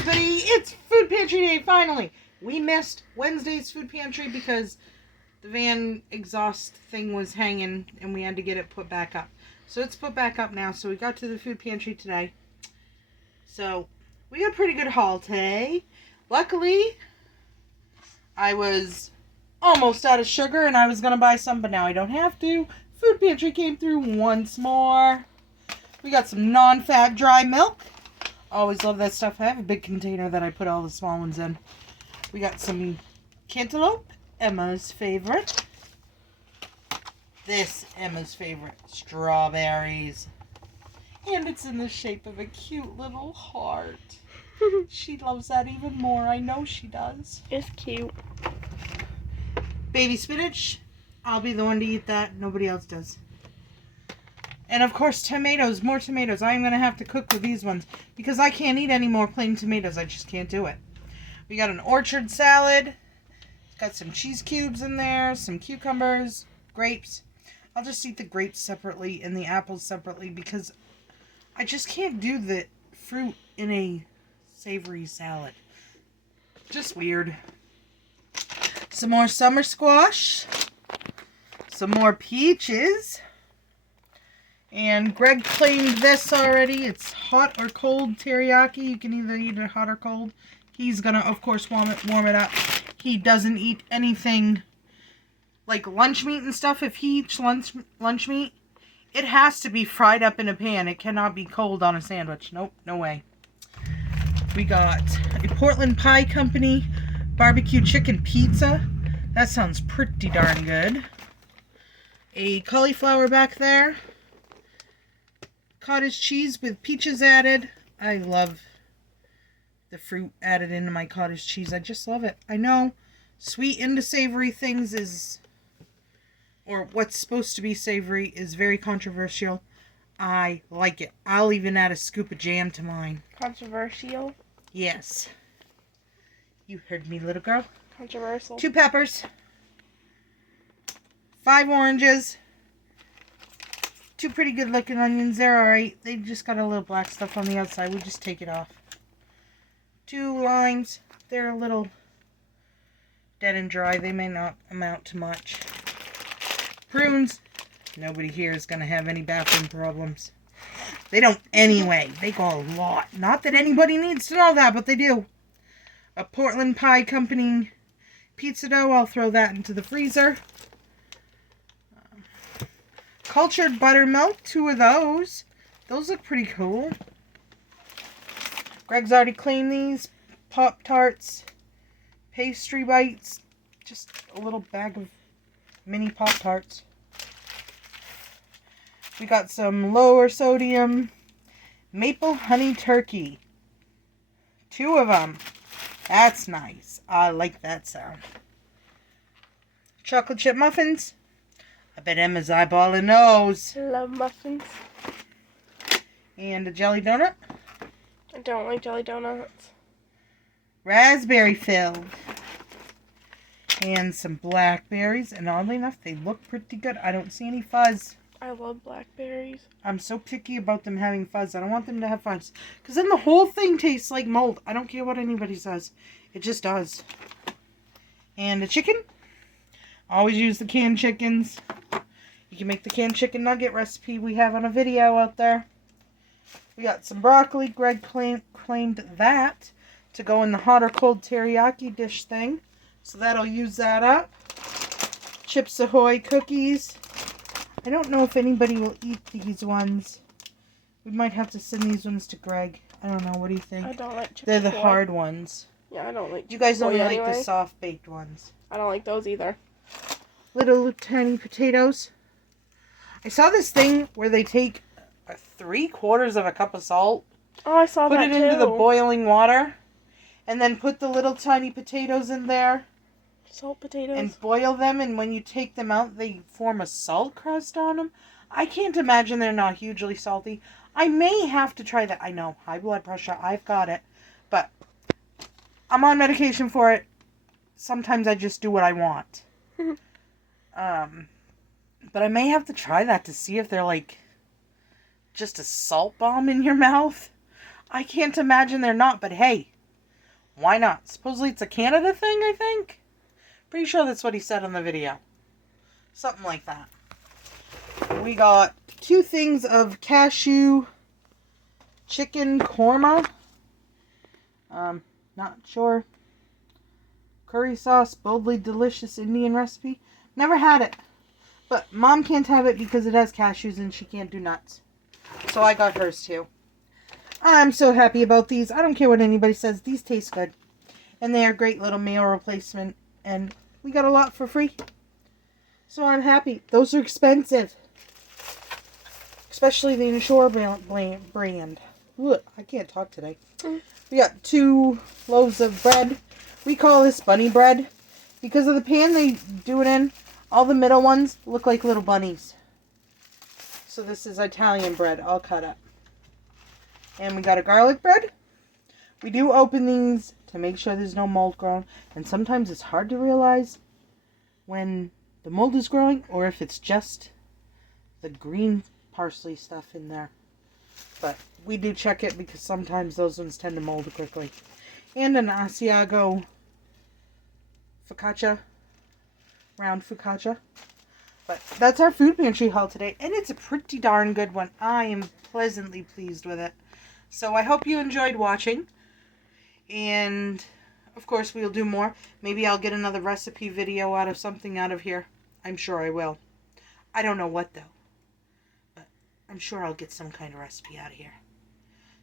everybody, it's Food Pantry Day, finally. We missed Wednesday's Food Pantry because the van exhaust thing was hanging and we had to get it put back up. So it's put back up now, so we got to the Food Pantry today. So, we got a pretty good haul today. Luckily, I was almost out of sugar and I was going to buy some, but now I don't have to. Food Pantry came through once more. We got some non-fat dry milk. Always love that stuff. I have a big container that I put all the small ones in. We got some cantaloupe, Emma's favorite. This, Emma's favorite, strawberries. And it's in the shape of a cute little heart. She loves that even more. I know she does. It's cute. Baby spinach. I'll be the one to eat that. Nobody else does. And of course, tomatoes. More tomatoes. I'm going to have to cook with these ones because I can't eat any more plain tomatoes. I just can't do it. We got an orchard salad. Got some cheese cubes in there. Some cucumbers. Grapes. I'll just eat the grapes separately and the apples separately because I just can't do the fruit in a savory salad. Just weird. Some more summer squash. Some more peaches. And Greg claimed this already. It's hot or cold teriyaki. You can either eat it hot or cold. He's going to, of course, warm it up. He doesn't eat anything like lunch meat and stuff. If he eats lunch meat, it has to be fried up in a pan. It cannot be cold on a sandwich. Nope, no way. We got a Portland Pie Company barbecue chicken pizza. That sounds pretty darn good. A cauliflower back there. Cottage cheese with peaches added. I love the fruit added into my cottage cheese. I just love it. I know sweet into savory things is, or what's supposed to be savory is very controversial. I like it. I'll even add a scoop of jam to mine. Controversial? Yes. You heard me, little girl. Controversial. 2 peppers. 5 oranges. 2 pretty good looking onions. They're alright. They just got a little black stuff on the outside. We just take it off. 2 limes. They're a little dead and dry. They may not amount to much. Prunes. Nobody here is going to have any bathroom problems. They don't anyway. They go a lot. Not that anybody needs to know that, but they do. A Portland Pie Company pizza dough. I'll throw that into the freezer. Cultured buttermilk. 2 of those. Those look pretty cool. Greg's already claimed these. Pop-Tarts. Pastry bites. Just a little bag of mini Pop-Tarts. We got some lower sodium maple honey turkey. 2 of them. That's nice. I like that sound. Chocolate chip muffins. I bet Emma's eyeballing those. I love muffins. And a jelly donut. I don't like jelly donuts. Raspberry filled. And some blackberries. And oddly enough, they look pretty good. I don't see any fuzz. I love blackberries. I'm so picky about them having fuzz. I don't want them to have fuzz. Because then the whole thing tastes like mold. I don't care what anybody says. It just does. And a chicken. Always use the canned chickens. You can make the canned chicken nugget recipe we have on a video out there. We got some broccoli. Greg claimed that to go in the hot or cold teriyaki dish thing. So that'll use that up. Chips Ahoy cookies. I don't know if anybody will eat these ones. We might have to send these ones to Greg. I don't know. What do you think? I don't like chips. They're the Ahoy. hard ones. Yeah, I don't like You guys Chips Ahoy only like anyway. the soft-baked ones. I don't like those either. Little tiny potatoes. I saw this thing where they take 3/4 of a cup of salt, Oh, I saw put that it too. into the boiling water, and then put the little tiny potatoes in there Salt potatoes. and boil them, and when you take them out, they form a salt crust on them. I can't imagine they're not hugely salty. I may have to try that. I know, high blood pressure, I've got it, but I'm on medication for it. Sometimes I just do what I want. But I may have to try that to see if they're like just a salt bomb in your mouth. I can't imagine they're not, but hey, Why not? Supposedly it's a Canada thing, I think. Pretty sure that's what he said on the video. Something like that. We got 2 things of cashew chicken korma. Not sure. Curry sauce, boldly delicious Indian recipe. Never had it. But Mom can't have it because it has cashews and she can't do nuts. So I got hers too. I'm so happy about these. I don't care what anybody says. These taste good. And they are great little meal replacement. And we got a lot for free. So I'm happy. Those are expensive. Especially the Ensure brand. Ugh, I can't talk today. We got 2 loaves of bread. We call this bunny bread. Because of the pan they do it in, all the middle ones look like little bunnies. So this is Italian bread, all cut up. And we got a garlic bread. We do open these to make sure there's no mold growing. And sometimes it's hard to realize when the mold is growing or if it's just the green parsley stuff in there. But we do check it because sometimes those ones tend to mold quickly. And an Asiago focaccia. Round focaccia. But that's our food pantry haul today. And it's a pretty darn good one. I am pleasantly pleased with it. So I hope you enjoyed watching. And of course we'll do more. Maybe I'll get another recipe video out of something out of here. I'm sure I will. I don't know what though. But I'm sure I'll get some kind of recipe out of here.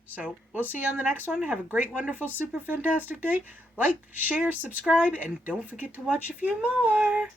So we'll see you on the next one. Have a great, wonderful, super fantastic day. Like, share, subscribe, and don't forget to watch a few more.